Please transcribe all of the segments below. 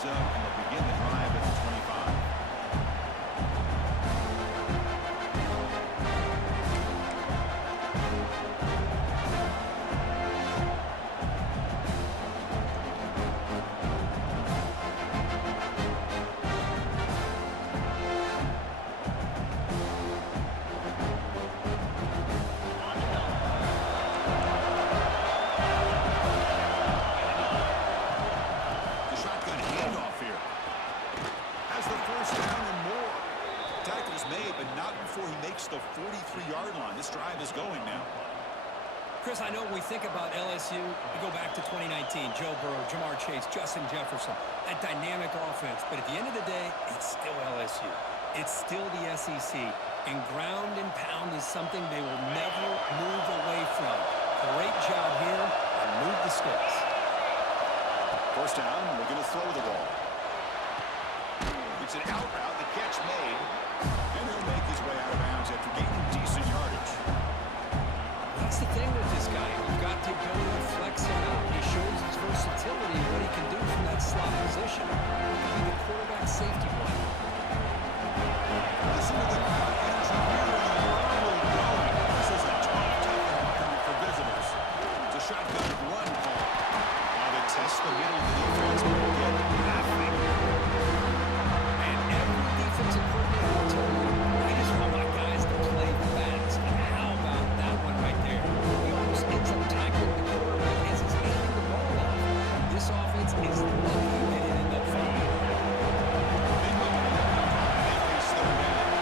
things up, and they'll begin the drive at the 25. The 43-yard line. This drive is going now. Chris, I know when we think about LSU, we go back to 2019, Joe Burrow, Jamar Chase, Justin Jefferson, that dynamic offense. But at the end of the day, it's still LSU. It's still the SEC. And ground and pound is something they will never move away from. Great job here and move the sticks. First down, we're going to throw the ball. It's an out route, the catch made. And he'll make his way out of bounds after gaining decent yardage. That's the thing with this guy. You've got the ability to flex him out. He shows his versatility and what he can do from that slot position. He can be the quarterback safety blanket. Listen to the crowd entry here and the world going. This is a tough environment for visitors. It's a shotgun run call. Now to test the middle of the defense, but get nothing. And every defensive coordinator will tell you, I just want my guys to play fast. And how about that one right there? He almost ends up tackling the quarterback as he's handing the ball off. This offense is lucky they didn't end up falling. They face third down.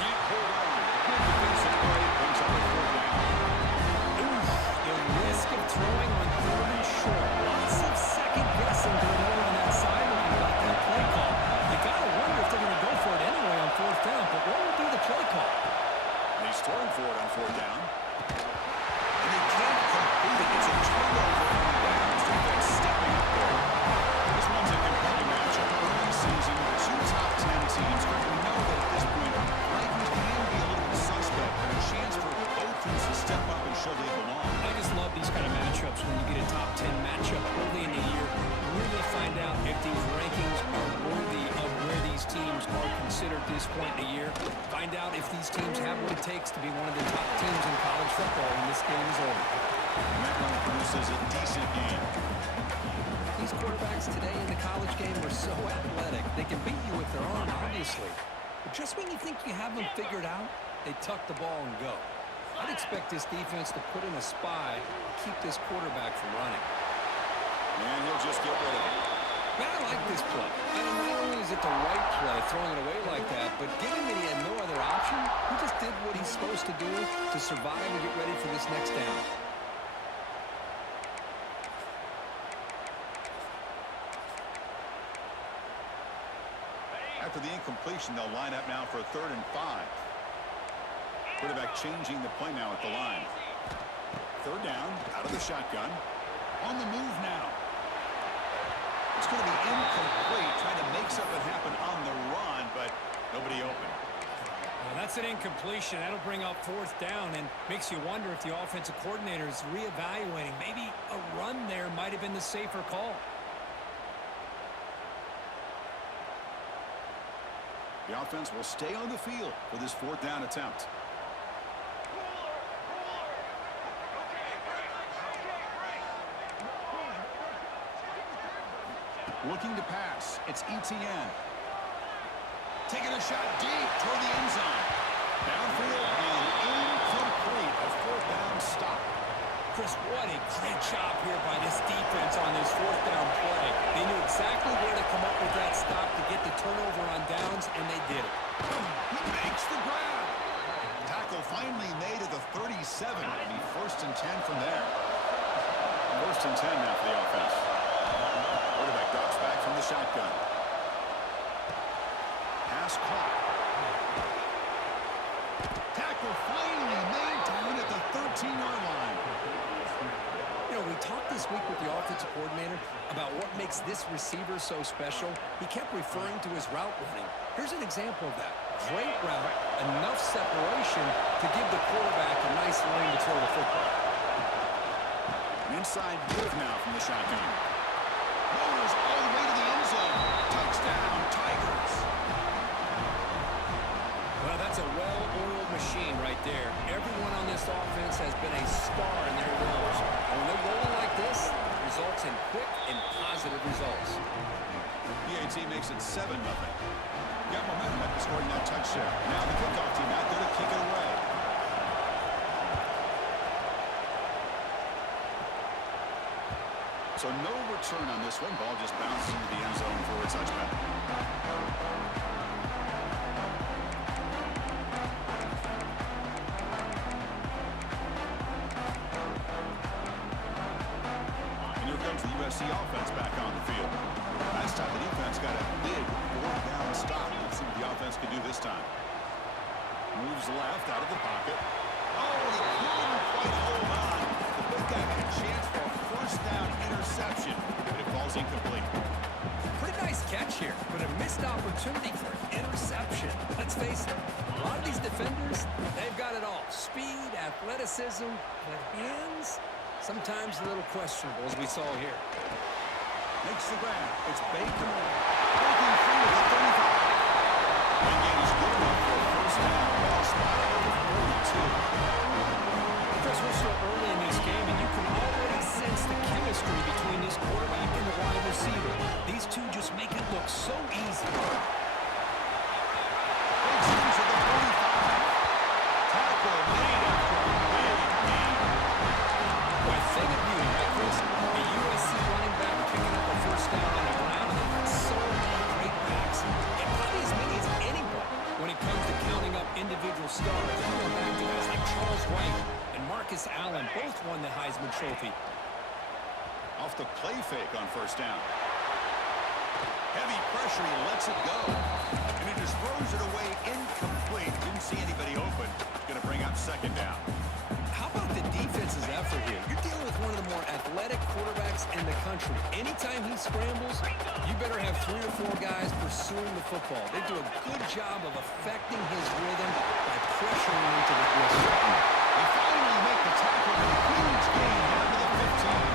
Can't hold on. Good defensive play brings up a fourth down. Oof, the risk of throwing on third and short. Lots of second guessing going on that sideline about that play call. You got to wonder if they're going to go for it anyway on fourth down, but what would be the play call? And he's throwing for it on fourth down. And he can't complete it. It's a turnover on downs. Defense stepping up there. This one's a compelling matchup. Early season, two top 10 teams. But we know that at this point, Vikings can be a little suspect, but a chance for both teams to step up and show they belong. I just love these kind of matchups when you get a top 10 matchup early in the year. Really find out if these rankings are worthy of where these teams are considered this point in the year. Find out if these teams have what it takes to be one of the top teams in college football when this game is over. Metcalf produces a decent game. These quarterbacks today in the college game are so athletic. They can beat you with their arm, obviously. But just when you think you have them figured out, they tuck the ball and go. I'd expect this defense to put in a spy to keep this quarterback from running. And he'll just get rid of it. Man, I like this play. I mean, not only is it the right play, throwing it away like that, but given that he had no other option, he just did what he's supposed to do to survive and get ready for this next down. After the incompletion, they'll line up now for a 3rd and 5. Quarterback changing the play now at the line. 3rd down, out of the shotgun. On the move now. It's going to be incomplete, trying to make something happen on the run, but nobody open. Well, that's an incompletion. That'll bring up 4th down and makes you wonder if the offensive coordinator is reevaluating. Maybe a run there might have been the safer call. The offense will stay on the field for this 4th down attempt. Looking to pass. It's Etienne. Taking a shot deep toward the end zone. Downfield and incomplete. A 4th down stop. Chris, what a great job here by this defense on this 4th down play. They knew exactly where to come up with that stop to get the turnover on downs, and they did it. He makes the grab. Tackle finally made at the 37. It'll be 1st and 10 from there. 1st and 10 now for the offense. Quarterback drops back from the shotgun. Pass caught. Tackle finally made down at the 13-yard line. You know, we talked this week with the offensive coordinator about what makes this receiver so special. He kept referring to his route running. Here's an example of that. Great route, enough separation to give the quarterback a nice lane to throw the football. An shotgun. Rolls all the way to the end zone. Touchdown, Tigers. Well, that's a well-oiled machine right there. Everyone on this offense has been a star in their roles. And when they're rolling like this, it results in quick and positive results. PAT makes it 7-0. Got momentum after scoring that touchdown. Now the kickoff team out there to kick it away. So no return on this one. Ball just bounces into the end zone for a touchback. And here comes the USC offense back on the field. Last time the defense got a big fourth-down stop. Let's see what the offense can do this time. Moves left out of the pocket. Oh, he couldn't quite hold on. The big guy had a chance for a first-down interception, but it falls incomplete. Pretty nice catch here, but a missed opportunity for an interception. Let's face it, a lot of these defenders, they've got it all. Speed, athleticism, but hands, sometimes a little questionable, as we saw here. Makes the grab. It's Baker. Breaking free with the 35. That game is good enough for a first down. Ball spotted over 42. Chris, we're still early in this game, and you can already sense the chemistry between this quarterback and the wide receiver. These two just make it look so easy. Breaks into the 45. Tackle made after a big game. A thing of beauty, right, Chris? A USC running back picking up a first down on the ground. They've got so many great backs, and probably as many as anyone when it comes to counting up individual stars. Going back to guys like Charles White and Marcus Allen, both won the Heisman Trophy. Off the play fake on first down. Heavy pressure, he lets it go. And he just throws it away incomplete. Didn't see anybody open. It's going to bring up second down. How about the defense's effort here? You're dealing with one of the more athletic quarterbacks in the country. Anytime he scrambles, you better have 3 or 4 guys pursuing the football. They do a good job of affecting his rhythm by pressuring him to the whistle. They finally make the tackle with a huge gain down to the 15.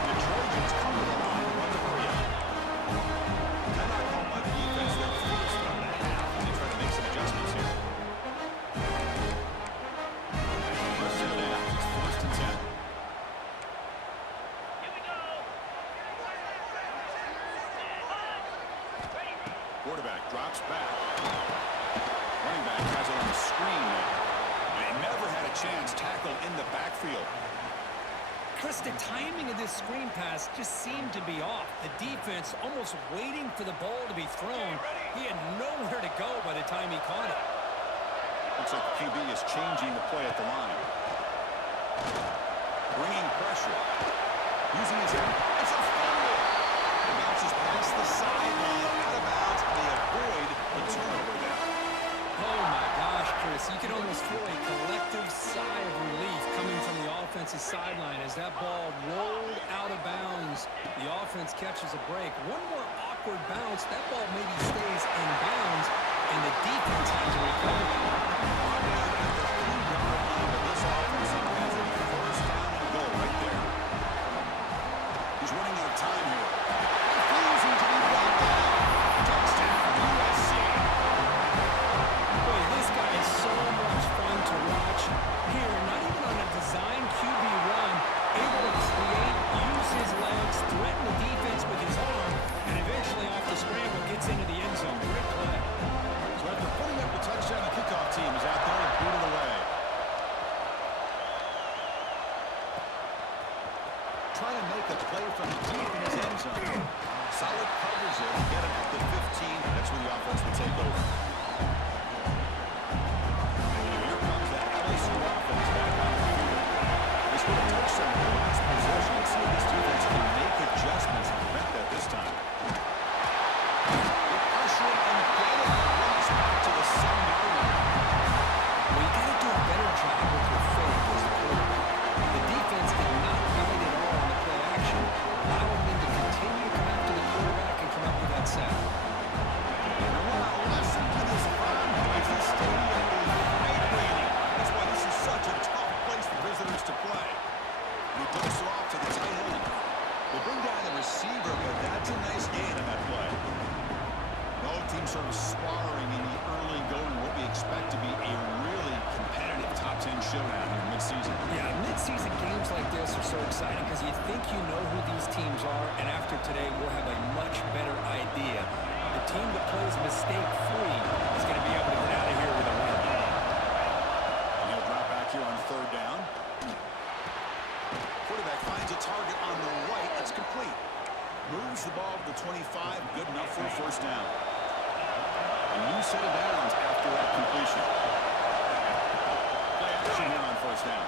The Trojans come to the line to run the play out. Timeout called by the defense there first on that half. They try to make some adjustments here. First and down. It's first and 10. Quarterback drops back. Running back has it on the screen now. And he never had a chance tackled in the backfield. Chris, the timing of this screen pass just seemed to be off. The defense almost waiting for the ball to be thrown. He had nowhere to go by the time he caught it. Looks like the QB is changing the play at the line. Bringing pressure. Using his hand. It's a fumble. It bounces past the sideline, out of bounds. They avoid the turnover there. Oh, my gosh, Chris. You can almost feel a collective sigh of relief coming from the offensive sideline as that ball rolled out of bounds. The offense catches a break. One more awkward bounce. That ball maybe stays in bounds, and the defense has a recovery. Brought down at the 3-yard line, but this offense has a first down and goal right there. He's running out of time here. Refusing to be brought down. Touchdown, USC. Boy, this guy is so much fun to watch. Here, not even on a design QB run, able to create, use his legs, threaten the defense with his arm, and eventually off the scramble gets into the end zone. Great play. So after putting up the touchdown, the kickoff team is out there to boot it away. Trying to make a play from deep in his end zone. Solid coverage there to get him at the 15. That's where the offense will take over. And here comes that LSU offense back on the field. They scored a touchdown in the last possession. Let's see if this defense can make adjustments and prevent that this time. They pressure him and get him. Runs back to the 7-yard line. Well, you got to do a better job with your fake as a quarterback. The defense did not guide at all on the play action, allowing them to continue to come after the quarterback and come up with that sack. And what a lesson to this the season. Yeah, mid-season games like this are so exciting because you think you know who these teams are, and after today, we'll have a much better idea. The team that plays mistake-free is going to be able to get out of here with a win. And he'll drop back here on third down. Quarterback finds a target on the right. It's complete. Moves the ball to the 25. Good enough for a first down. A new set of downs after that completion. Play action here on first down.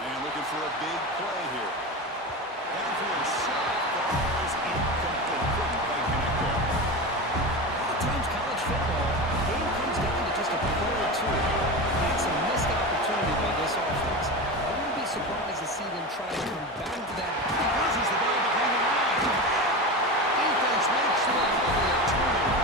And looking for a big play here. Downfield shot. Ball's incomplete. Couldn't quite connect there. A lot of times college football, the game comes down to just a play or two. That's a missed opportunity by this offense. I wouldn't be surprised to see them try to come back to that. He loses the ball behind the line. Defense makes sure to call it a turnover.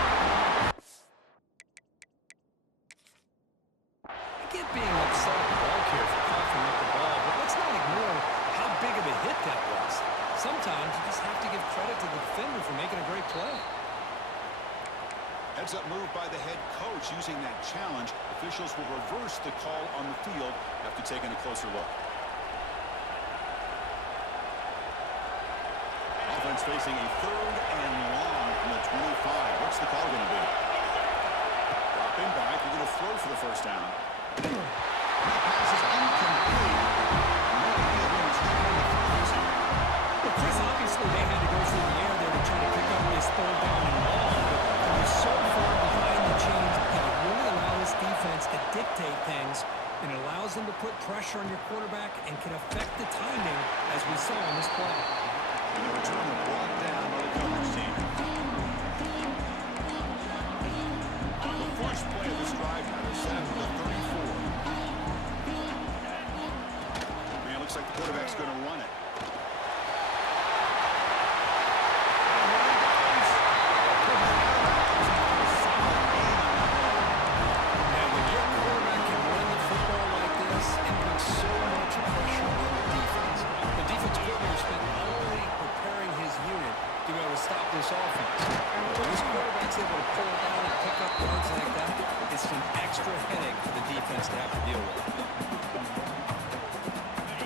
I get being upset at the ball care for coughing up the ball, but let's not ignore how big of a hit that was. Sometimes you just have to give credit to the defender for making a great play. Heads up move by the head coach using that challenge. Officials will reverse the call on the field after taking a closer look. Offense facing a third and long from the 25. What's the call going to be? Dropping back. They're going to throw for the first down. That pass is incomplete. No idea who was trying to throw this here. Well, Chris, obviously they had to go through the air there to try to pick up this third down and long, but they're so far behind the chains that it really allows this defense to dictate things, and it allows them to put pressure on your quarterback and can affect the timing, as we saw in this play. And the return was brought down by the coverage team. The first play of this drive now is set up for the 34. Man, looks like the quarterback's going to run it. And when your quarterback can run the football like this, it puts so much pressure on the defense. The defense coordinator spent all week preparing his unit to be able to stop this offense. When this quarterback's able to pull down and pick up yards like that, it's an extra headache for the defense to have to deal with.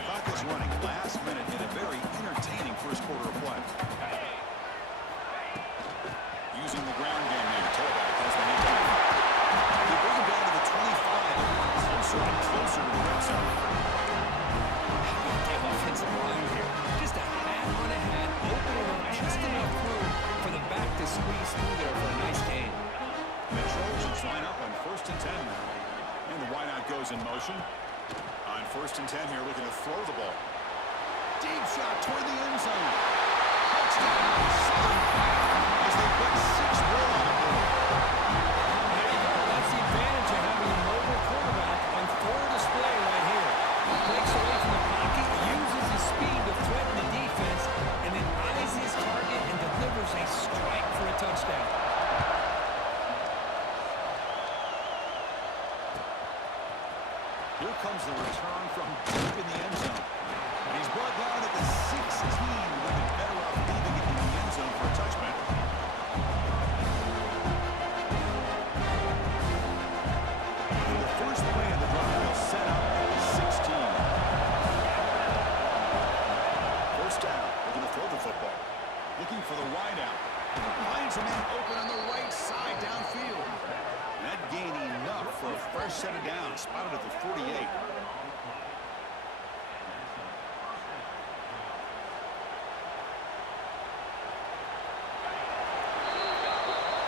Clock is running last minute in a very entertaining first quarter of play. Using the ground game now. Tailback has the hand. They bring him down to the 25 and closer and closer to the red zone. The offensive line here, just a hat on a hat, opening up just enough room for the back to squeeze through there for a nice gain. And the Trojans line up on first and 10 now. And the wideout goes in motion. On first and 10 here, looking to throw the ball. Deep shot toward the end zone. Touchdown, Southern as they put 6 more on the board. There you go. That's the advantage of having a mobile quarterback on full display right here. He breaks away from the pocket, uses his speed to threaten the defense, and then eyes his target and delivers a strike for a touchdown. Here comes the return from deep in the end zone. And he's brought down at the 16. Would have been better off leaving it in the end zone for a touchback. And the first play of the drive will set up at the 16. First down. They're going to throw the football. Looking for the wideout. Finds a man open on the right side downfield. And that gained enough for a fresh set of downs. Spotted at the 48.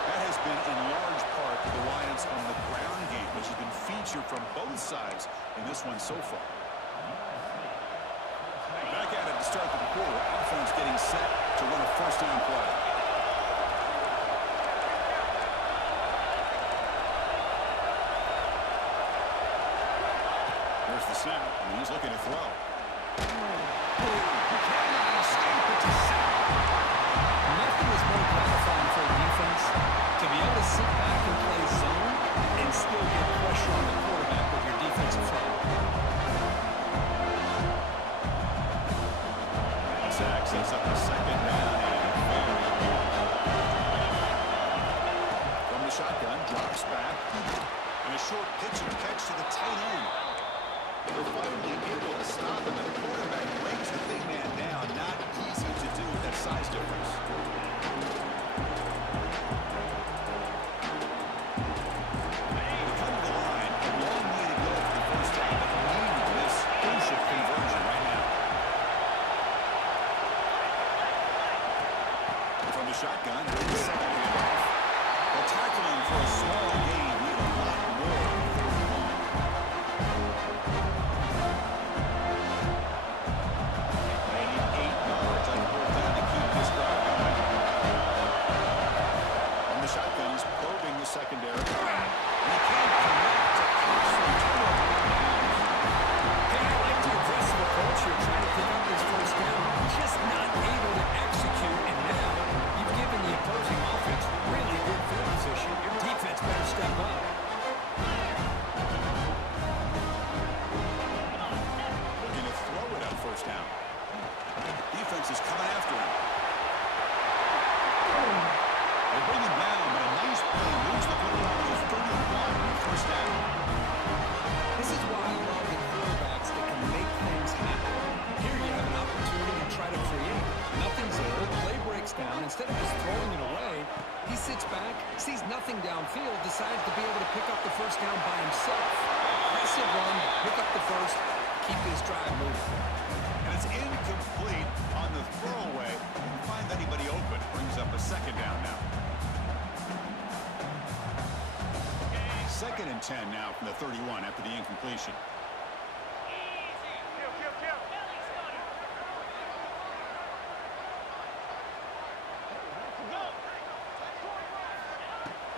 That has been in large part the reliance on the ground game, which has been featured from both sides in this one so far. Back at it to start the quarter. Offense getting set to run a first down play. There's the snap, and he's looking to throw. He cannot escape it to sack. Nothing is more gratifying for a defense to be able to sit back and play zone and still get pressure on the quarterback with your defensive front. Sack sets up a second down and very good. From the shotgun, drops back. And a short pitch and catch to the tight end. The They're finally able to stop him, and the quarterback brings the big man down. Not easy to do with that size difference. They come to the line. A long way to go for the first down, but need this crucial conversion right now. From the shotgun, inside handoff. They're tackling for a small gain. Need a lot more on 3rd and 1. They need 8 yards on 4th down to keep this drive going. From the shotgun, he's probing the secondary. He can't connect to Carson. Hey, I like the aggressive approach here, trying to pick up this first down. Just not able to execute, and now you've given the opposing offense really good field position. Your defense better step up. Looking to throw it on 1st down. Defense is coming after him. They bring him down, but a nice play moves the football to 31 on 1st down. This is why I love the quarterbacks that can make things happen. Here you have an opportunity to try to create. Nothing's there. Play breaks down. Instead of just throwing it away, he sits back, sees nothing downfield, decides to be able to pick up the first down by himself. Aggressive run, pick up the first, keep this drive moving. And it's incomplete on the throwaway. Didn't find anybody open. Brings up a 2nd down now. 2nd and 10 now from the 31 after the incompletion.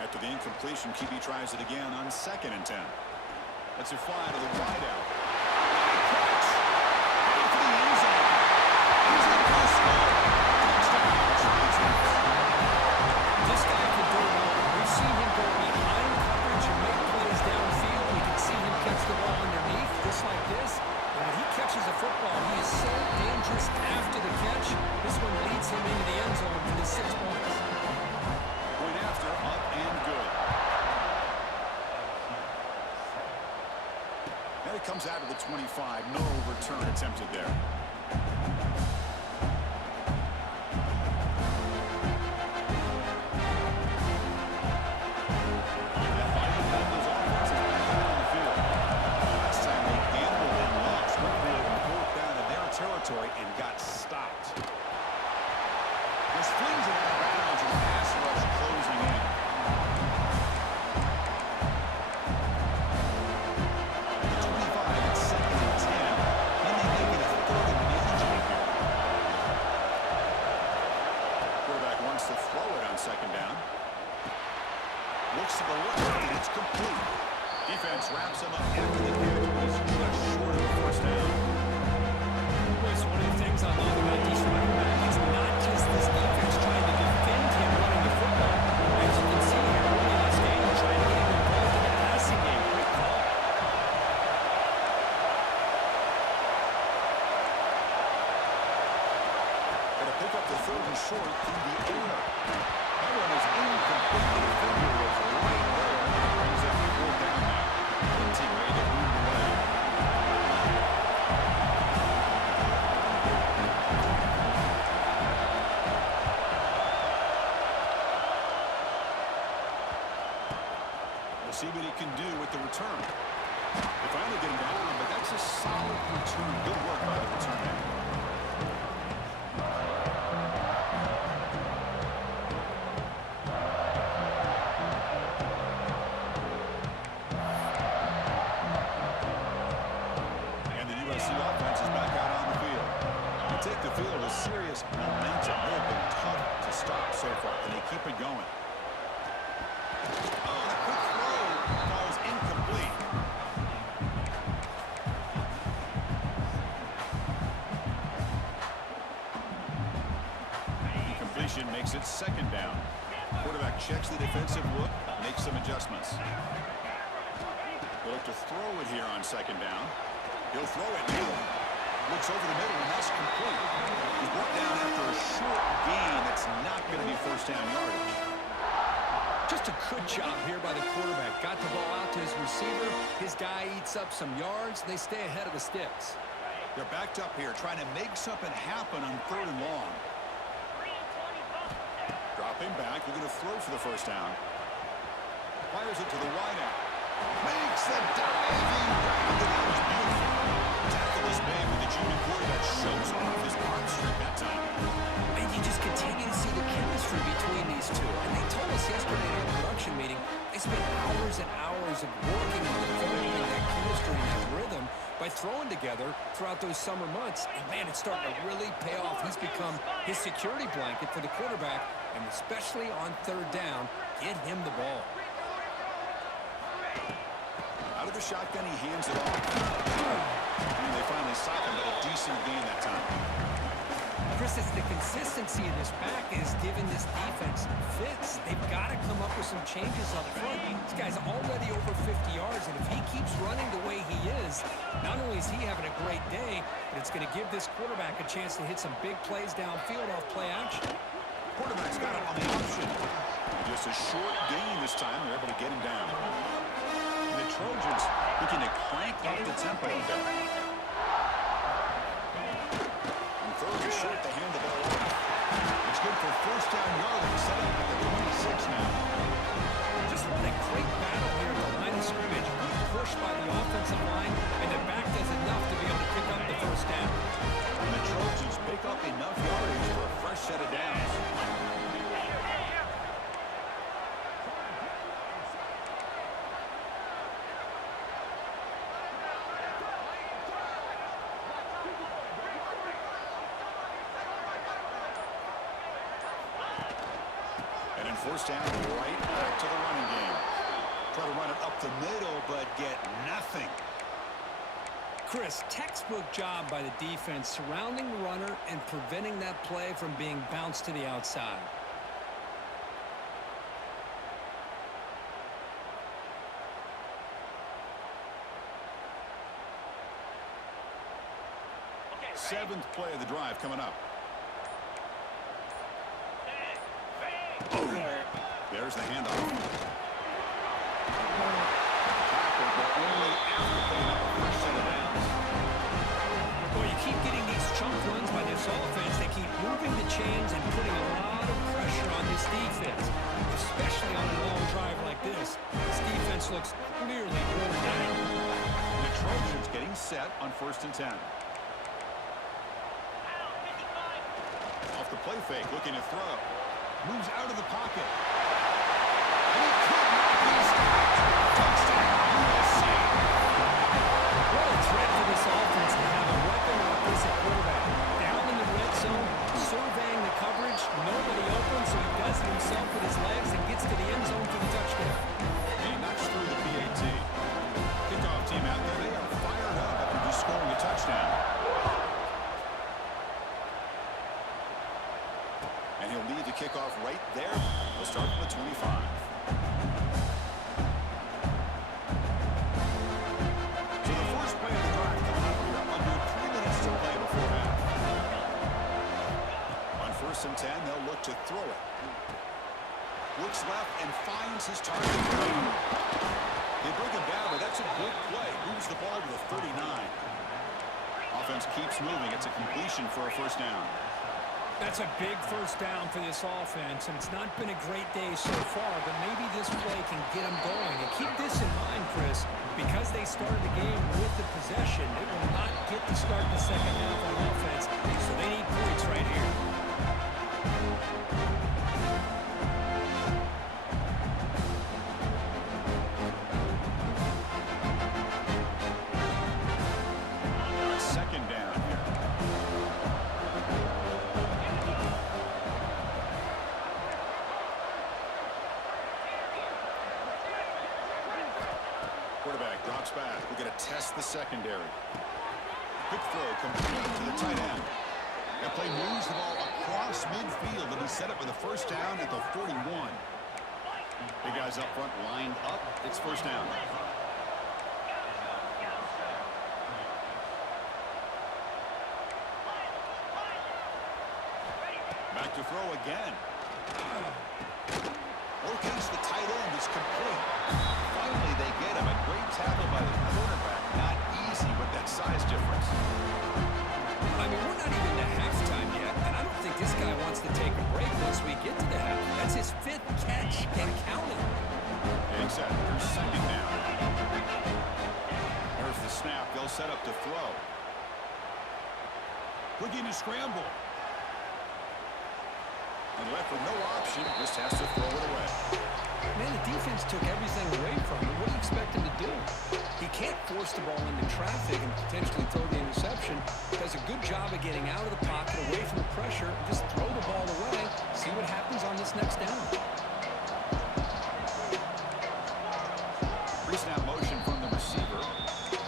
After the incompletion, QB tries it again on 2nd and 10. Let's it fly to the wideout. Catch! Heading for the end zone. He's in for a score. Touchdown, Chargers. This guy can do it all. We've seen him go behind coverage and make plays downfield. We can see him catch the ball underneath, just like this. And when he catches a football, he is so dangerous after the catch. This one leads him into the end zone for the 6 points. Point after, up and good. And it comes out of the 25. No return attempted there. Territory and got stopped. This flings it out of bounds and pass rush closing in. At the 25, it's 2nd and 10. Can they make it a 3rd and manageable here? Quarterback wants to throw it on 2nd down. Looks to the left and it's complete. Defense wraps him up after the catch, but he's just short of the 1st down. One of the things I love about these running backs is not just this defense trying to defend him running the football. As you can see here, early in this game, trying to get him involved in the passing game. Great call. Got to pick up the 3rd and short through the air. That one is incomplete. The defender was right there. Brings up 4th down now. Teammate to move away. See what he can do with the return. They finally get him down, but that's a solid return. Good work by the return man. And the USC offense is back out on the field. They take the field with serious momentum. They have been tough to stop so far, and they keep it going. Makes it 2nd down. Quarterback checks the defensive look, makes some adjustments. They'll look to throw it here on 2nd down. He'll throw it now. Looks over the middle, and that's complete. He's brought down after a short gain. That's not going to be 1st down yardage. Just a good job here by the quarterback. Got the ball out to his receiver. His guy eats up some yards. They stay ahead of the sticks. They're backed up here, trying to make something happen on 3rd and long. Dropping back, we're going to throw for the first down. Fires it to the wideout. Makes the diving round, and that was beautiful. Tackle is made with the junior quarterback shows off his arm strength that time. And you just continue to see the chemistry between these two. And they told us yesterday in our production meeting, they spent hours and hours of working and developing that chemistry and that rhythm by throwing together throughout those summer months. And, man, it's starting to really pay off. He's become his security blanket for the quarterback, and especially on 3rd down, get him the ball. Out of the shotgun, he hands it off. And they finally stop him, but a decent gain that time. Chris, it's the consistency of this back is giving this defense fits. They've got to come up with some changes up front. This guy's already over 50 yards, and if he keeps running the way he is, not only is he having a great day, but it's going to give this quarterback a chance to hit some big plays downfield off play action. Quarterback's got it on the option. Just a short gain this time. They're able to get him down. And the Trojans looking to crank up the tempo a bit. And 3rd and short, they hand the ball off. It's good for first down yardage. Set up at the 26 now. Just run a great battle here at the line of scrimmage. Pushed by the offensive line, and the back does enough to be able to pick up the first down. And the Trojans pick up enough yardage for a fresh set of downs. And in first down, right back to the running game. Try to run it up the middle, but get nothing. Chris, textbook job by the defense surrounding the runner and preventing that play from being bounced to the outside. Seventh play of the drive coming up. There's the handoff. Tackled, but only after putting up a fresh set of downs. Well, you keep getting these chunk runs by this offense. They keep moving the chains and putting a lot of pressure on this defense, especially on a long drive like this. This defense looks clearly worn down. The Trojans getting set on 1st and 10. Off the play fake, looking to throw. Moves out of the pocket. And he could not be stopped. Touchdown, USC. What a threat for this offense to have a weapon like this at quarterback. Down in the red zone, surveying the coverage. Nobody open, so he does it himself with his legs and gets to the end zone for the touchdown. He knocks through the PAT. Kickoff team out there. They are fired up after just scoring a touchdown. And he'll lead the kickoff right there. We'll start from the 25. So the first play of the drive coming up here. Under 3 minutes to play before half. On 1st and 10, they'll look to throw it. Looks left and finds his target. They bring him down, but that's a big play. Moves the ball to the 39. Offense keeps moving. It's a completion for a first down. That's a big first down for this offense, and it's not been a great day so far, but maybe this play can get them going. And keep this in mind, Chris, because they started the game with the possession, they will not get to start the second half on offense, so they need points right here. Second down here. Quarterback drops back. We're going to test the secondary. Quick throw complete to the tight end. That play moves the ball across midfield, and he set up with a first down at the 41. Big guys up front lined up. It's first down. Back to throw again. Work against the tight end is complete. Finally, they get him. A great tackle by the quarterback. Not easy with that size difference. I mean, we're not even to halftime yet, and I don't think this guy wants to take a break once we get to the half. That's his 5th catch and counting. Getting set. Here's second down. There's the snap. They'll set up to throw. Looking to scramble. And left with no option. Just has to throw it away. Man, the defense took everything away from him. What do you expect him to do? He can't force the ball into traffic and potentially throw the interception. Does a good job of getting out of the pocket, away from the pressure, and just throw the ball away. See what happens on this next down. Pre-snap motion from the receiver.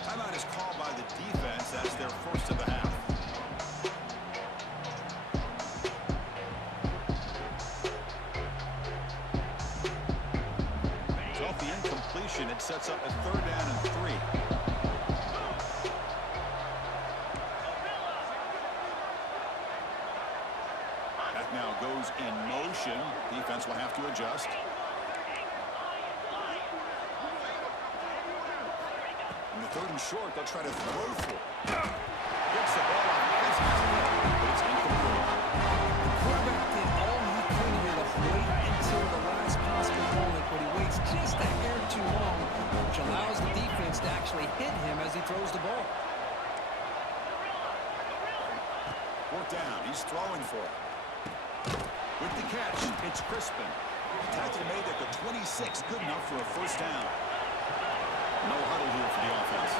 Timeout is called by the defense. That's their first of the half. So off the incompletion, it sets up a 3rd down and 3. That now goes in motion. Defense will have to adjust. In the 3rd and short, they'll try to throw for it. Gets the ball off his hands, but it's incomplete. The quarterback did all he could here to wait until the last possible moment, but he waits just a hair too long, which allows the defense to actually hit him as he throws the ball. 4th down. He's throwing for it. With the catch, it's Crispin. Tackle made at the 26. Good enough for a 1st down. No huddle here for the offense.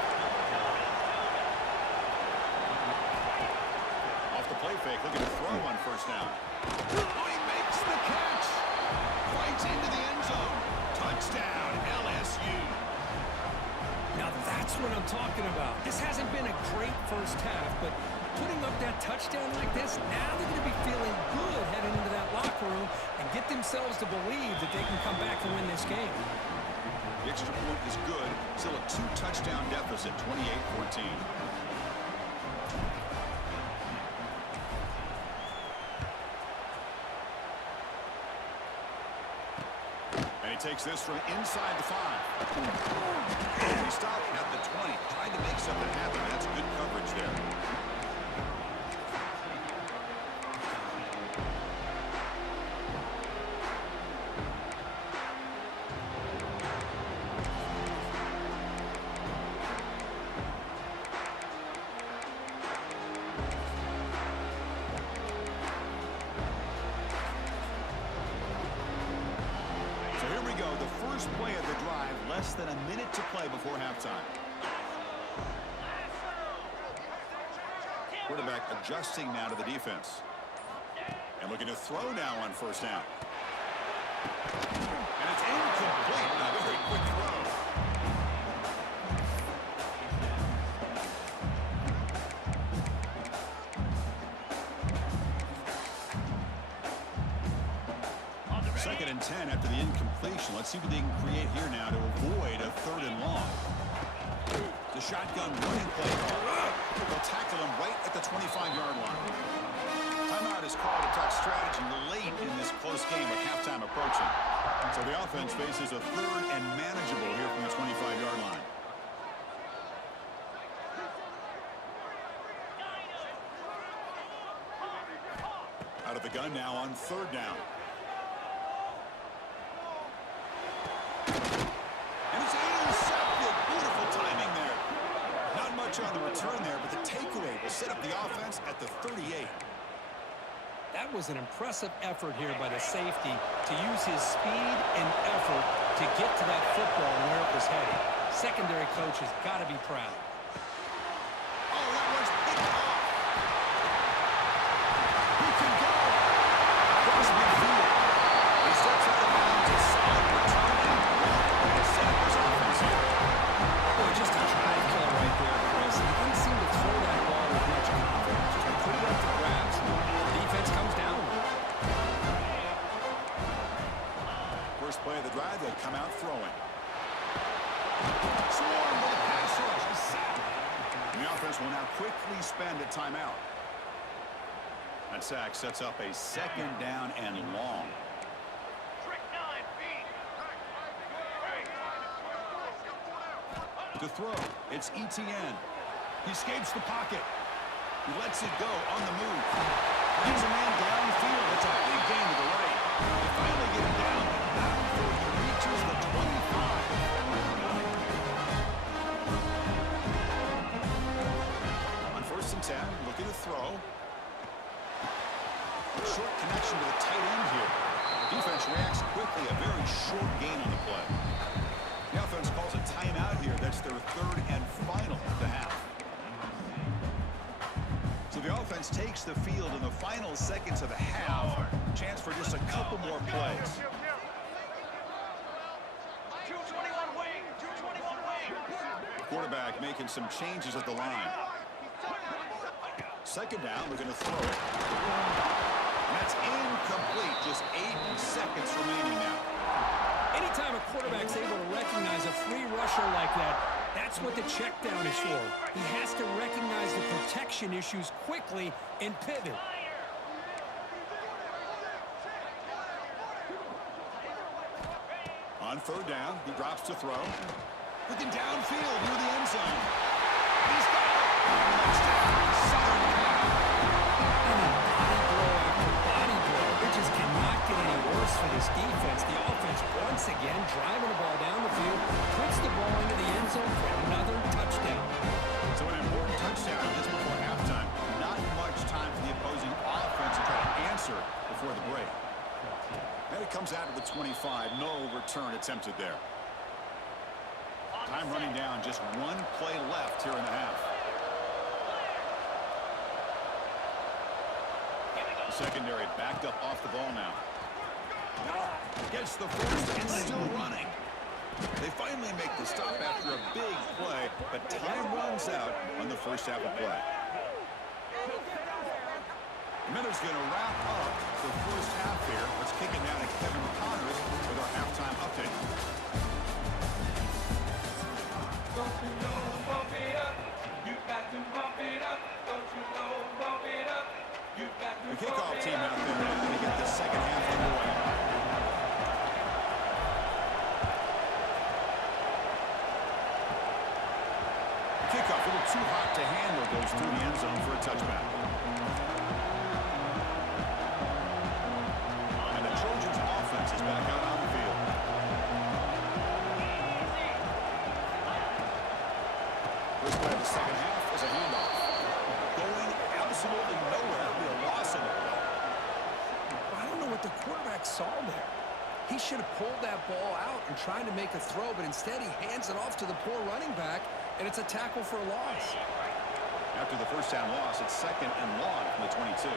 Off the play fake, looking to throw on 1st down. Oh, he makes the catch. Fights into the end zone. Touchdown, LSU. Now that's what I'm talking about. This hasn't been a great first half, but putting up that touchdown like this, now they're going to be feeling good heading into that locker room and get themselves to believe that they can come back and win this game. The extra point is good. Still a 2-touchdown deficit, 28-14. And he takes this from inside the 5. He stopped at the 20. Tried to make something happen. That's good coverage there. Play of the drive, less than a minute to play before halftime. Quarterback adjusting now to the defense. And looking to throw now on 1st down. And it's incomplete. A very quick throw. Second and 10 after the incompletion. Let's see what they can create here now to avoid a 3rd and long. The shotgun running play. They'll tackle him right at the 25-yard line. Timeout is called to talk strategy late in this close game with halftime approaching. So the offense faces a 3rd and manageable here from the 25-yard line. Out of the gun now on 3rd down. On the return there, but the takeaway will set up the offense at the 38. That was an impressive effort here by the safety to use his speed and effort to get to that football and where it was headed. Secondary coach has got to be proud. Oh, that one's picked off. He can go. Across midfield. He steps out of bounds. A solid return and one to set up his offense here. Boy, just a drive killer right there, Chris. He didn't seem to throw that ball with much confidence. Just put it up to grabs. Defense comes down. First play of the drive, they come out throwing. Swarm with a pass rush. And the offense will now quickly spend a timeout. That sack sets up a 2nd down and long. Trick 9B. To throw, it's Etienne. He escapes the pocket. He lets it go on the move. Brings a man downfield. It's a big gain to the right. They finally get him down. Downfield, he reaches the 25. On 1st and 10, looking to throw. A short connection to the tight end here. Defense reacts quickly. A very short gain on the play. The offense calls a timeout here. That's their 3rd and final of the half. So the offense takes the field in the final seconds of the half. Chance for just a couple more plays. 221 wing. 221 wing. Quarterback making some changes at the line. 2nd down, we're going to throw it. And that's incomplete. Just 8 seconds remaining now. Anytime a quarterback's able to recognize a free rusher like that, that's what the check down is for. He has to recognize the protection issues quickly and pivot. On 3rd down, he drops to throw. Looking downfield near the end zone. He's got it. Touchdown. Southern Cal. Body blow after body blow. It just cannot get any worse for this defense. The offense once again driving the ball down the field, puts the ball into the end zone for another touchdown. So an important touchdown just before halftime. Not much time for the opposing offense to try to answer before the break. And it comes out of the 25. No return attempted there. Time running down. Just 1 play left here in the half. The secondary backed up off the ball now. Gets the first and still running. They finally make the stop after a big play, but time runs out on the first half of play. Miller's going to wrap up the first half here. Let's kick it down to Kevin Connors with our halftime update. Don't you know, bump it up. You got to bump it up. Don't you know, bump it up. You got to The kickoff team out there now to get the second half underway. Kickoff a little too hot to handle, goes through the end zone for a touchback. And the Trojans offense is back out on the field. First play of the second half is a handoff. Going absolutely nowhere. It'll be a loss of the play. I don't know what the quarterback saw there. He should have pulled that ball out and tried to make a throw, but instead he hands it off to the poor running back, and it's a tackle for a loss. After the first down loss, it's 2nd and long from the 22.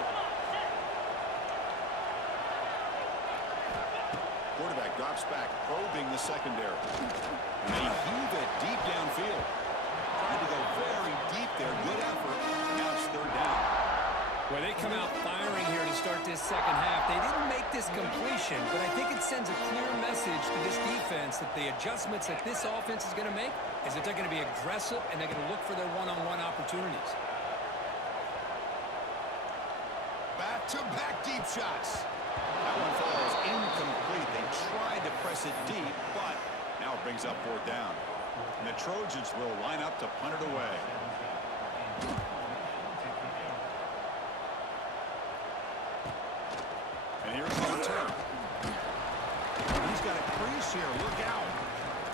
Quarterback drops back, probing the secondary. And they heave it deep downfield. Trying to go very deep there. Good effort. Now it's 3rd down. Well, they come out firing here to start this second half. They didn't make this completion, but I think it sends a clear message to this defense that the adjustments that this offense is going to make is that they're going to be aggressive and they're going to look for their one-on-one opportunities. Back-to-back deep shots. That one falls incomplete. They tried to press it deep, but now it brings up 4th down. And the Trojans will line up to punt it away. And here's the return. He's got a crease here. Look out.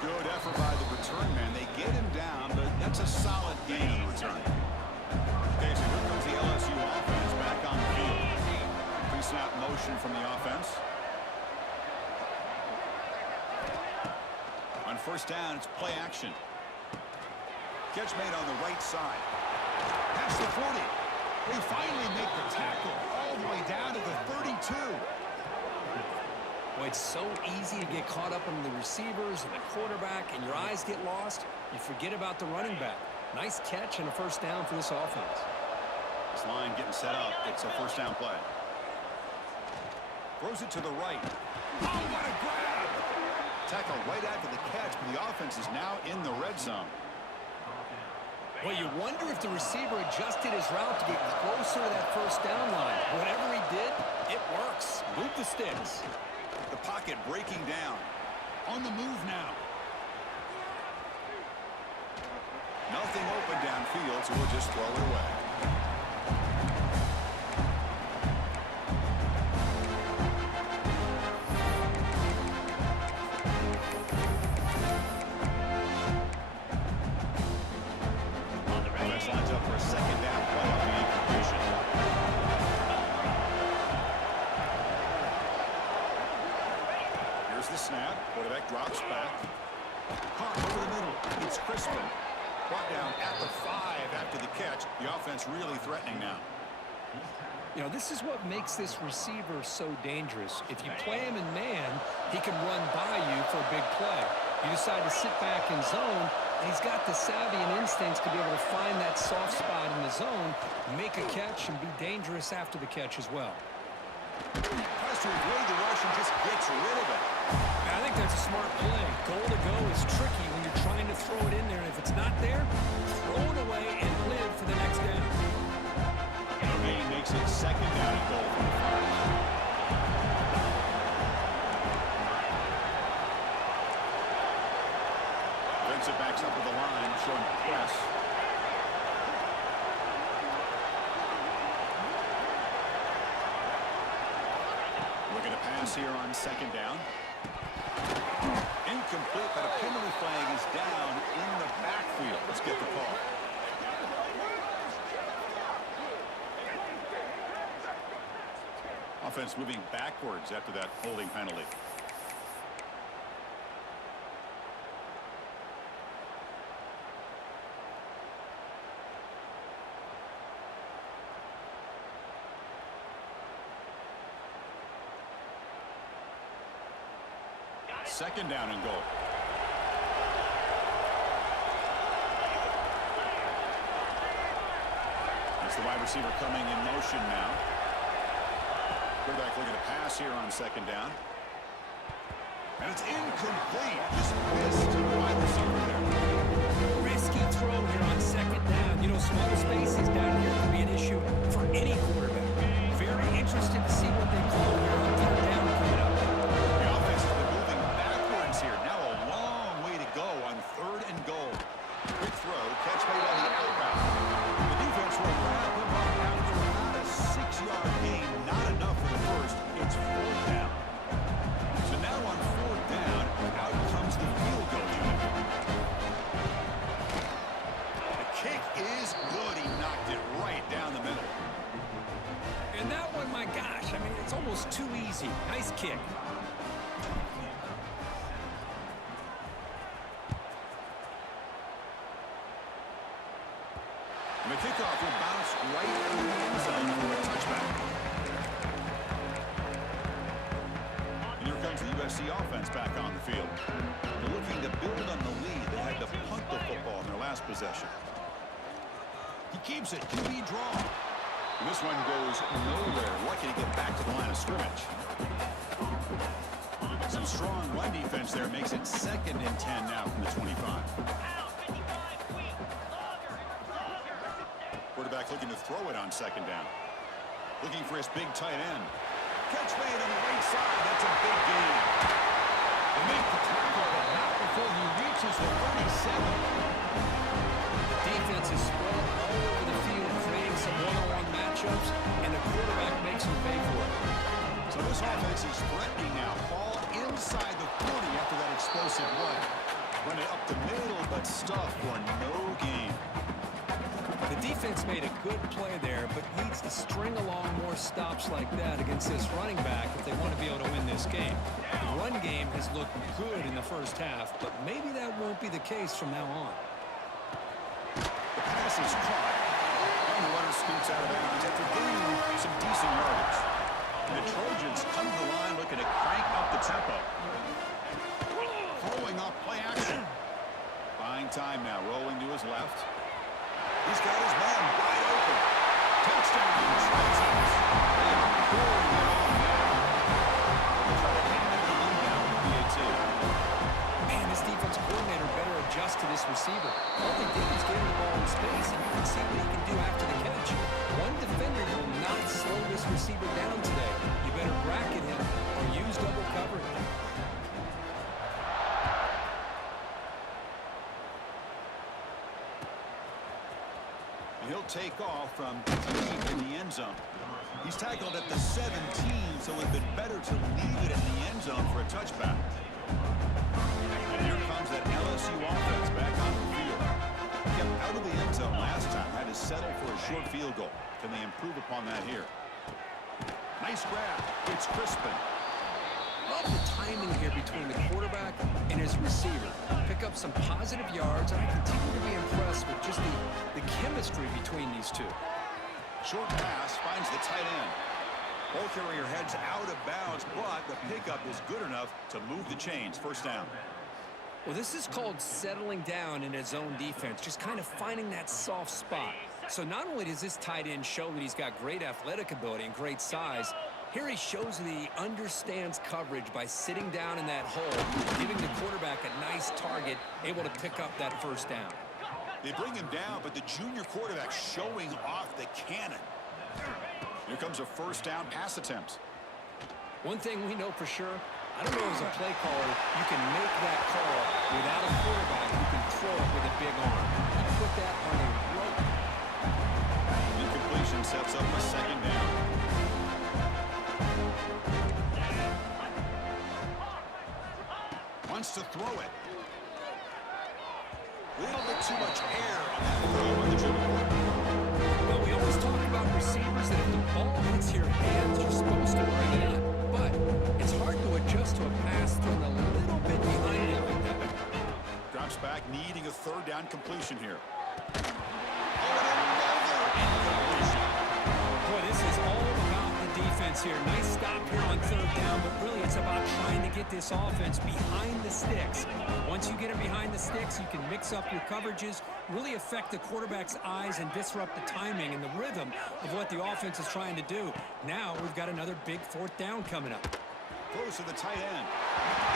Good effort by the return man. They get him down, but that's a solid gain on the return. Okay, so here comes the LSU offense back on the field. Pre-snap motion from the offense. On 1st down, it's play action. Catch made on the right side. Past the 40. They finally make the tackle all the way down to the 32. Boy, it's so easy to get caught up in the receivers and the quarterback, and your eyes get lost. You forget about the running back. Nice catch and a first down for this offense. This line getting set up. It's a first down play. Throws it to the right. Oh, what a grab! Tackle right after the catch, but the offense is now in the red zone. Well, you wonder if the receiver adjusted his route to get closer to that first down line. Whatever he did, it works. Move the sticks. The pocket breaking down. On the move now. Nothing open downfield, so we'll just throw it away. Offense lines up for a second down play on the incompletion. Here's the snap. Quarterback drops back. Caught over the middle. It's Crispin. Brought down at the 5 after the catch. The offense really threatening now. You know, this is what makes this receiver so dangerous. If you play him in man, he can run by you for a big play. You decide to sit back in zone, and he's got the savvy and instincts to be able to find that soft spot in the zone, make a catch, and be dangerous after the catch as well. Tries to avoid the rush and just gets rid of it. I think that's a smart play. Goal to go is tricky when you're trying to throw it in there, and if it's not there, throw it away and live for the next down. Maine makes it second down and goal from the 5. Defensive backs up with the line, showing press. Looking to pass here on second down. Incomplete, but a penalty flag is down in the backfield. Let's get the call. Offense moving backwards after that holding penalty. Second down and goal. That's the wide receiver coming in motion now. Quarterback looking to pass here on second down. And it's incomplete. Just missed the wide receiver there. Risky throw here on second down. You know, small spaces down here can be an issue for any quarterback. Very interested to see what they call here on third down coming up. The offense has been moving backwards here. Now a long way to go on third and goal. Quick throw, catch made on the outbound. The defense will wrap him up after about a 6-yard gain. Not enough for the first. It's fourth down. So now on fourth down, out comes the field goal unit. The kick is good. He knocked it right down the middle. And that one, my gosh, I mean, it's almost too easy. Nice kick. And the kickoff will bounce right through the end zone for a touchback. And here comes the USC offense back on the field. They're looking to build on the lead. They had to punt the football in their last possession. He keeps it. QB draw. And this one goes nowhere. Lucky to get back to the line of scrimmage. Some strong run defense there makes it second and 10 now from the 25. Quarterback looking to throw it on second down. Looking for his big tight end. Catch made on the right side. That's a big gain. They make the tackle, but not before he reaches the 37. The defense is spread all over the field, creating some one-on-one matchups, and the quarterback makes them pay for it. So this offense is threatening now. Ball inside the 40 after that explosive run. Run it up the middle, but stuff for no gain. The defense made a good play there, but needs to string along more stops like that against this running back if they want to be able to win this game. The run game has looked good in the first half, but maybe that won't be the case from now on. The pass is caught. And the runner scoots out of bounds after gaining some decent yardage. And the Trojans come to the line looking to crank up the tempo. Throwing off play action. Buying time now, rolling to his left. He's got his man wide open. Touchdown, Trojans. And pouring it on now. They'll try to hand it on down with PAT. Man, this defense coordinator better adjust to this receiver. All they did was get him the ball in space, and you can see what he can do after the catch. One defender will not slow this receiver down today. You better bracket him or use double coverage. take off from deep in the end zone. He's tackled at the 17, so it would have been better to leave it in the end zone for a touchback. And here comes that LSU offense back on the field. Kept out of the end zone last time, had to settle for a short field goal. Can they improve upon that here? Nice grab. It's Crispin. Love the timing here between the quarterback and his receiver. Pick up some positive yards, and I continue to be impressed with just the chemistry between these two. Short pass finds the tight end. Ball carrier heads out of bounds, but the pickup is good enough to move the chains. First down. Well, this is called settling down in his own defense, just kind of finding that soft spot. So not only does this tight end show that he's got great athletic ability and great size, here he shows that he understands coverage by sitting down in that hole, giving the quarterback a nice target, able to pick up that first down. They bring him down, but the junior quarterback showing off the cannon. Here comes a first down pass attempt. One thing we know for sure, I don't know as a play caller, you can make that call without a quarterback who can throw it with a big arm. He put that on a rope. Incompletion sets up a second down. Wants to throw it. A little bit too much air on that throw by the junior quarterback. Well, we always talk about receivers that if the ball hits your hands, you're supposed to bring it in. But it's hard to adjust to a pass thrown a little bit behind you like that. Drops back, needing a third down completion here. Oh, another incompletion. Boy, this is all about the defense here. Nice stop here on third down, but really it's about trying to get this offense behind the sticks. Once you get them behind the sticks, you can mix up your coverages, really affect the quarterback's eyes and disrupt the timing and the rhythm of what the offense is trying to do. Now we've got another big fourth down coming up. Close to the tight end.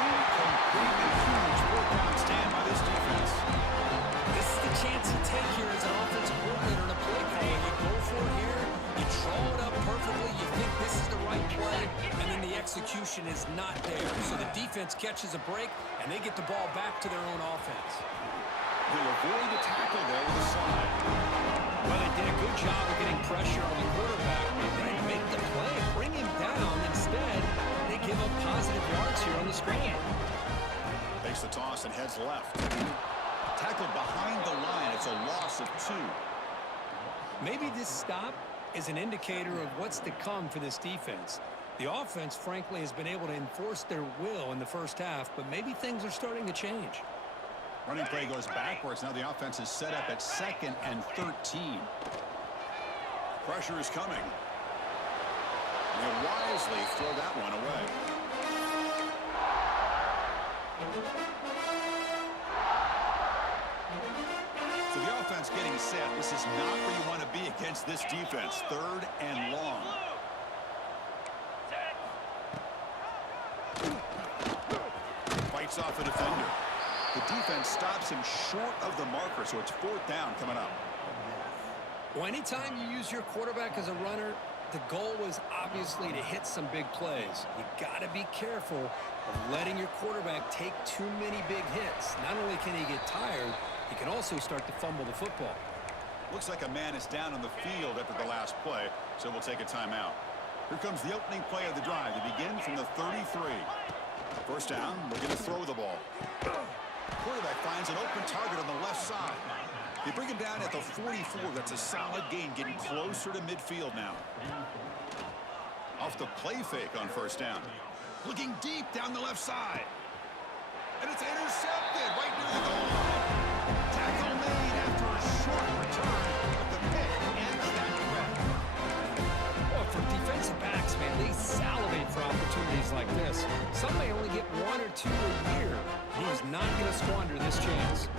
Incompletely huge fourth down stand by this defense. This is the chance you take here as an offensive coordinator in a play call. You go for it here, you draw it up perfectly, you think this is the right play, and then the execution is not there. So the defense catches a break, and they get the ball back to their own offense. They'll avoid the tackle there with the side. Well, they did a good job of getting pressure on the quarterback. They didn't make the play, bring him down. Instead, they give up positive yards here on the screen. Takes the toss and heads left. Tackled behind the line. It's a loss of 2. Maybe this stop is an indicator of what's to come for this defense. The offense, frankly, has been able to enforce their will in the first half, but maybe things are starting to change. Running play goes backwards. Now the offense is set up at 2nd and 13. Pressure is coming. They wisely throw that one away. So the offense getting set. This is not where you want to be against this defense. 3rd and long. Fights off a defender. The defense stops him short of the marker, so it's 4th down coming up. Well, anytime you use your quarterback as a runner, the goal was obviously to hit some big plays. You got to be careful of letting your quarterback take too many big hits. Not only can he get tired, he can also start to fumble the football. Looks like a man is down on the field after the last play, so we'll take a timeout. Here comes the opening play of the drive. It begins from the 33. First down, looking to throw the ball. Quarterback finds an open target on the left side. They bring him down at the 44. That's a solid gain, getting closer to midfield now. Off the play fake on first down. Looking deep down the left side. And it's intercepted right near the goal line. Tackle made after a short return, but the pick ends that threat. Well, for defensive backs, man, they salivate for opportunities like this. Some may only get 1 or 2 a year. He was not going to squander this chance.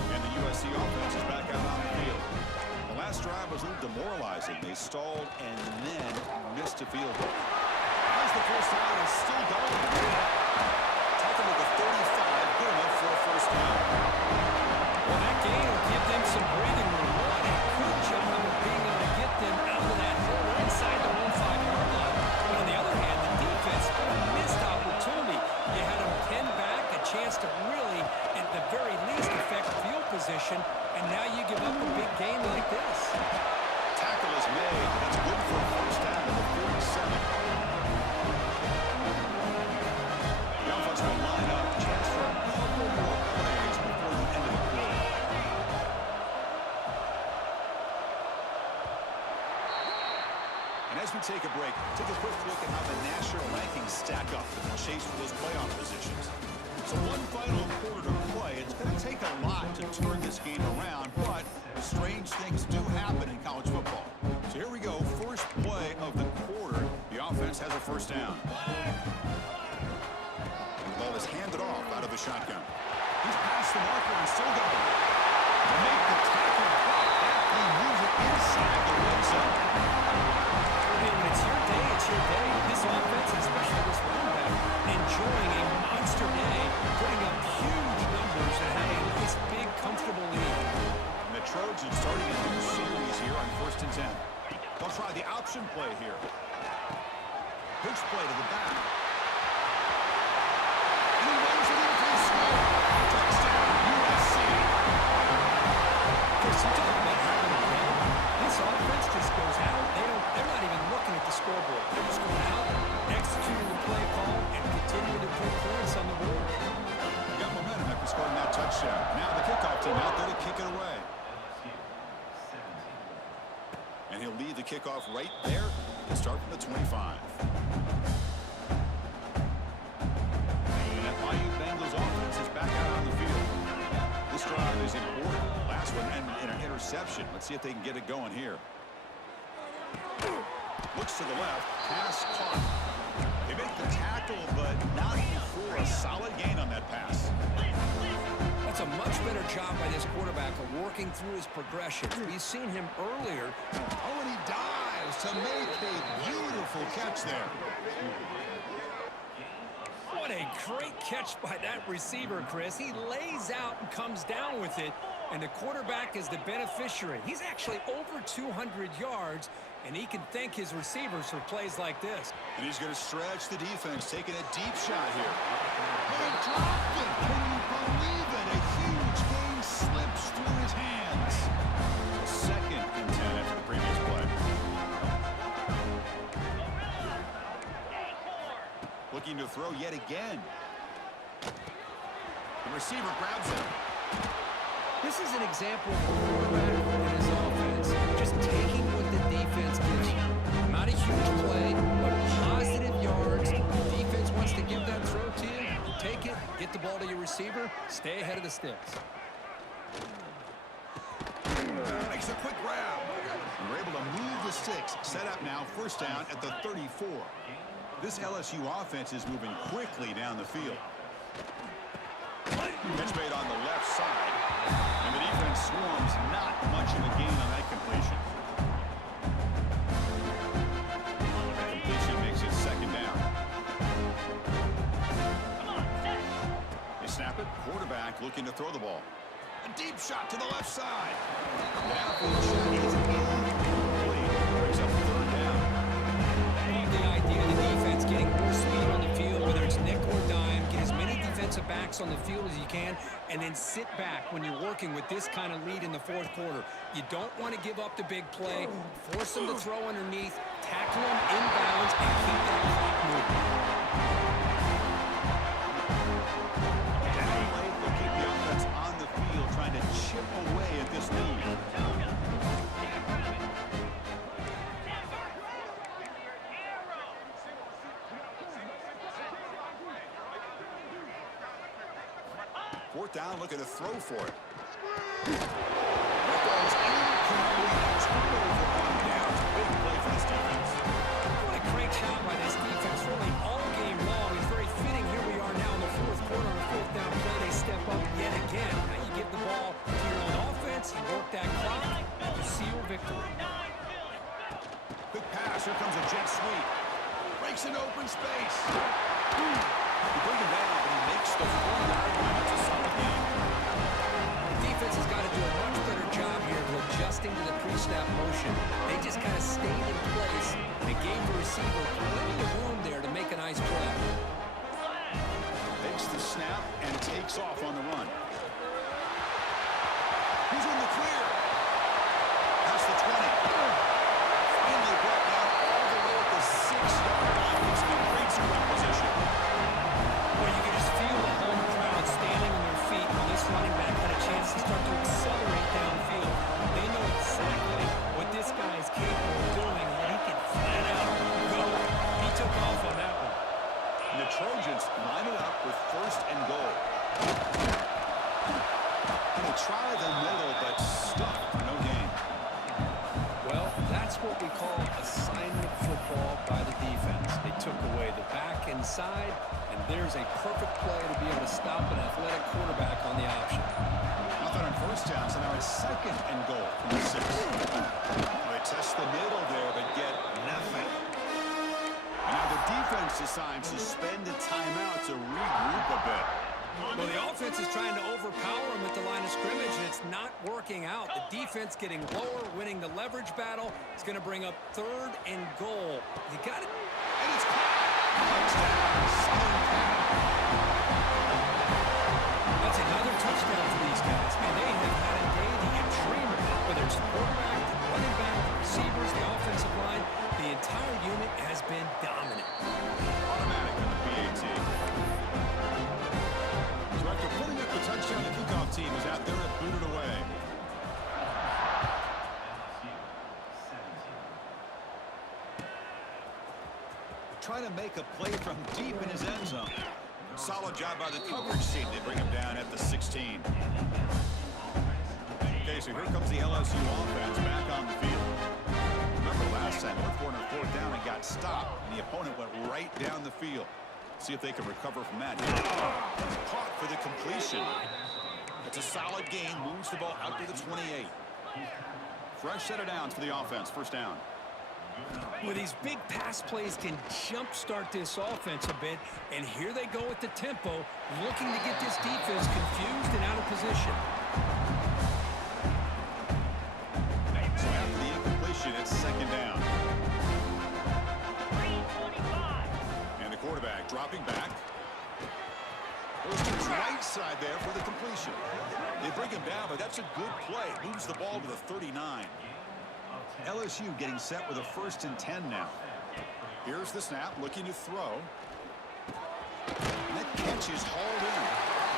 And the USC offense is back out on the field. The last drive was a little demoralizing. They stalled and then missed a field goal. As the first down is still going. Tackle to the 35, good enough for a first down. Well, that gain will give them some breathing room. What a good job of being able to get them out of that hole inside their own 5-yard line. But on the other hand, the defense had a missed opportunity. You had them pinned back, a chance to really, at the very least, affect field position, and now you give up a big gain like this. And as we take a break, take a quick look at how the national rankings stack up in the chase for those playoff positions. So one final quarter to play. It's going to take a lot to turn this game around, but strange things do happen in college football. So here we go, first play of the quarter. The offense has a first down. The ball is handed off out of the shotgun. He's past the marker and still going. To make the tackle, he moves it inside the red zone. Hey, when it's your day, it's your day. This offense, especially this running back, enjoying a monster day, putting up huge numbers and having a nice, big, comfortable lead. And the Trojans starting a new series here on 1st and 10. They'll try the option play here. Pitch play to the back. And he runs it in for the score. Touchdown, USC. Chris, you talk about having a run. This offense just goes out. They're not even looking at the scoreboard. They're just going out, executing the play call, and continuing to put points on the board. Got momentum after scoring that touchdown. Now the kickoff team out there to kick it away. And he'll lead the kickoff right there and start from the 25. And that Bayou Bengals offense is back out on the field. This drive is important. Last one ended in an interception. Let's see if they can get it going here. Looks to the left. Pass caught. They make the tackle, but not before a solid gain on that pass. That's a much better job by this quarterback of working through his progression. We've seen him earlier. Oh, and he dives to make a beautiful catch there. What a great catch by that receiver, Chris. He lays out and comes down with it, and the quarterback is the beneficiary. He's actually over 200 yards, and he can thank his receivers for plays like this. And he's going to stretch the defense, taking a deep shot here. They dropped it. Can you believe it? A huge gain slips through his hands. 2nd and 10 after the previous play. Looking to throw yet again. The receiver grabs him. This is an example of a quarterback and his offense just taking what the defense gives you. Not a huge play, but positive yards. The defense wants to give that throw to you. You take it, get the ball to your receiver, stay ahead of the sticks. Makes a quick grab. And we're able to move the sticks. Set up now, first down at the 34. This LSU offense is moving quickly down the field. Pitch made on the left side. And the defense swarms, not much of a gain on that completion. That completion makes it 2nd down. They snap it. Quarterback looking to throw the ball. A deep shot to the left side. The outfield shot is incomplete. Brings up 3rd down. The idea of the defense getting more speed on the field, whether it's nickel or dime, get as many defensive backs on the field as you can, and then sit back when you're working with this kind of lead in the 4th quarter. You don't want to give up the big play, force them to throw underneath, tackle them inbounds, and keep that clock moving. Down late, they'll keep the offense on the field, trying to chip away at this lead. Fourth down, looking to throw for it. That ball is incomplete. Turnover on downs. Big play for this defense. What a great job by this defense, really all game long. It's very fitting. Here we are now in the 4th quarter on a 4th down play. They step up yet again. Now you give the ball to your own offense, you work that clock, and you seal victory. Quick pass. Here comes a jet sweep. Breaks an open space. You bring him down, but he makes the 4-yard line. It's a solid game. The defense has got to do a much better job here of adjusting to the pre-snap motion. They just kind of stayed in place and gave the receiver plenty of room there to make a nice play. Takes the snap and takes off on the run. He's in the clear. Past the 20. Finally brought down all the way at the 6-yard line. He's in great scoring position. Well, you can just feel the home crowd standing on their feet when this running back had a chance to start to accelerate downfield. They know exactly what this guy is capable Trojans line it up with first and goal. They try the middle, but stuck for no gain. Well, that's what we call assignment football by the defense. They took away the back inside, and there's a perfect play to be able to stop an athletic quarterback on the option. Nothing on first down, so now it's second and goal from the 6. They test the middle there, but get nothing. And now the defense decides to spend a timeout to regroup a bit. Well, the offense is trying to overpower them at the line of scrimmage, and it's not working out. The defense getting lower, winning the leverage battle. It's going to bring up third and goal. You got it. And it's touchdown, Southern Cal. That's another touchdown for these guys. And they have had a day that you dream about. Whether it's the quarterback, the running back, the receivers, the offensive line, the entire unit has been dominant. Automatic on the PAT. So after putting up the touchdown, the kickoff team is out there and booted away. Trying to make a play from deep in his end zone. Solid job by the coverage team. They bring him down at the 16. Okay, so here comes the LSU offense back on the field. Remember last time, they were 4 down and got stopped, and the opponent went right down the field. See if they can recover from that. Caught for the completion. It's a solid gain. Moves the ball out to the 28. Fresh set of downs for the offense. First down. Well, these big pass plays can jumpstart this offense a bit, and here they go at the tempo, looking to get this defense confused and out of position. So after the incompletion, it's second down. And the quarterback dropping back. Goes to his right side there for the completion. They bring him down, but that's a good play. Moves the ball to the 39. LSU getting set with a 1st and 10 now. Here's the snap, looking to throw. And that catch is hauled in.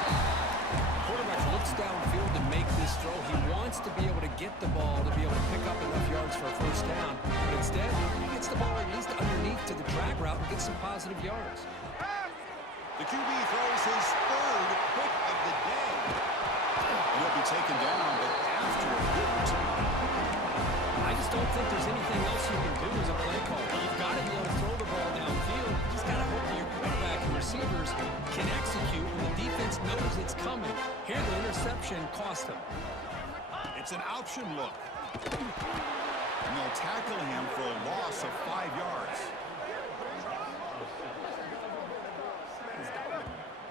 The quarterback looks downfield to make this throw. He wants to be able to get the ball to be able to pick up enough yards for a first down. But instead, he gets the ball at least underneath to the drag route and gets some positive yards. The QB throws his 3rd pick of the day. He'll be taken down, but after a good return. I just don't think there's anything else you can do as a play caller. You've got to be able to throw the ball downfield. You just got to hope that your quarterback and receivers can execute when the defense knows it's coming. Here, the interception cost them. It's an option look. And they'll tackle him for a loss of 5 yards.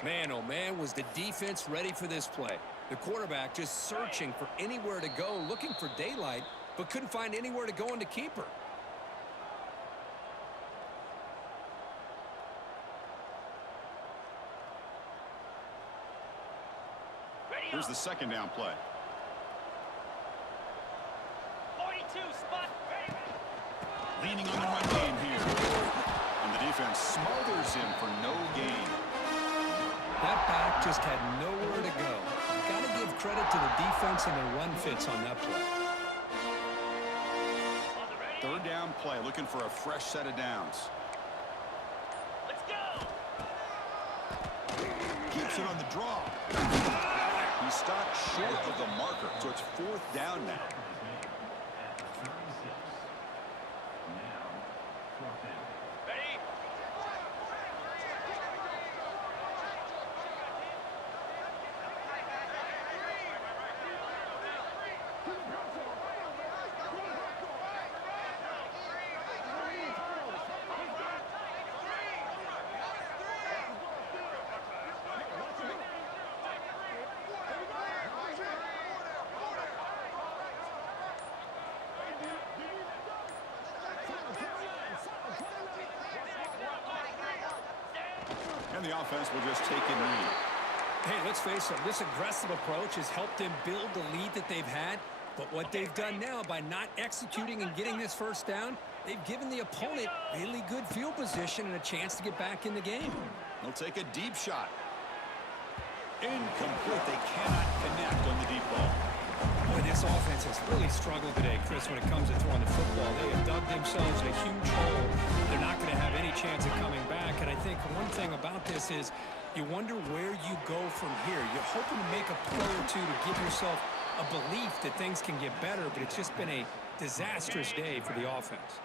Man, oh man, was the defense ready for this play. The quarterback just searching for anywhere to go, looking for daylight, but couldn't find anywhere to go into keeper. Here's the second down play. 42 spot. Leaning on the run game here. And the defense smothers him for no gain. That back just had nowhere to go. Got to give credit to the defense and their run fits on that play. 3rd down play, looking for a fresh set of downs. Let's go. Keeps it on the draw. He stopped short of the marker, so it's 4th down now. Ready? And the offense will just take a knee. Hey, let's face it, this aggressive approach has helped them build the lead that they've had. But what they've done now by not executing and getting this first down, they've given the opponent really good field position and a chance to get back in the game. They'll take a deep shot. Incomplete. They cannot connect on the deep ball. Boy, this offense has really struggled today, Chris, when it comes to throwing the football. They have dug themselves a huge hole. They're not going to have any chance of coming back, and I think one thing about this is you wonder where you go from here. You're hoping to make a play or two to give yourself a belief that things can get better, but it's just been a disastrous day for the offense.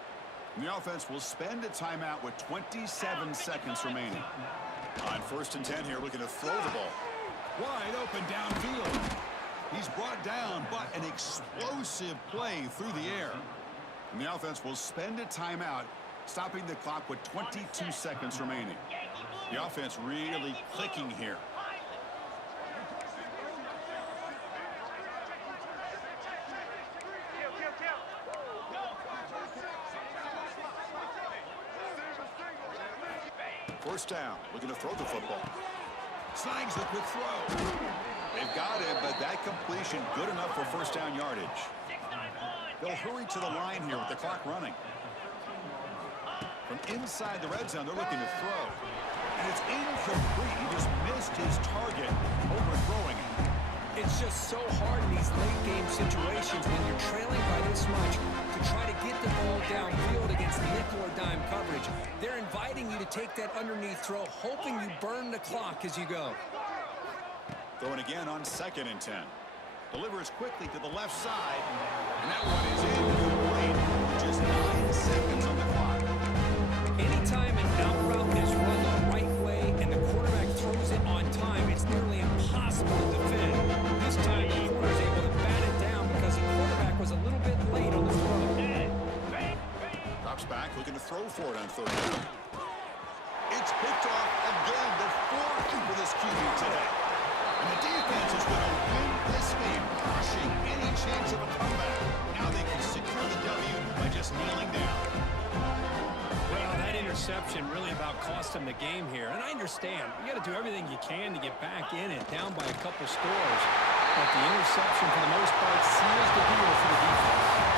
The offense will spend a timeout with 27 seconds remaining. On 1st and 10 here, looking to throw the ball. Wide open downfield. He's brought down, but an explosive play through the air. And the offense will spend a timeout, stopping the clock with 22 seconds remaining. The offense really clicking here. First down, looking to throw the football. Snags the quick throw. They've got him, but that completion good enough for first down yardage. They'll hurry to the line here with the clock running. From inside the red zone, they're looking to throw. And it's incomplete. He just missed his target, overthrowing it. It's just so hard in these late game situations when you're trailing by this much to try to get the ball downfield against nickel or dime coverage. They're inviting you to take that underneath throw, hoping you burn the clock as you go. Throwing again on 2nd and 10. Delivers quickly to the left side. And that one is incomplete. Just 9 seconds on the clock. Anytime an out route is run the right way and the quarterback throws it on time, it's nearly impossible to defend. This time the corner is able to bat it down because the quarterback was a little bit late on the throw. Drops back, looking to throw for it on 3rd down. It's picked off again, the 4th for this QB today. And the defense is going to win this game, crushing any chance of a comeback. Now they can secure the W by just kneeling down. Well, that interception really about cost them the game here. And I understand. You got to do everything you can to get back in it, down by a couple scores. But the interception, for the most part, seals the deal for the defense.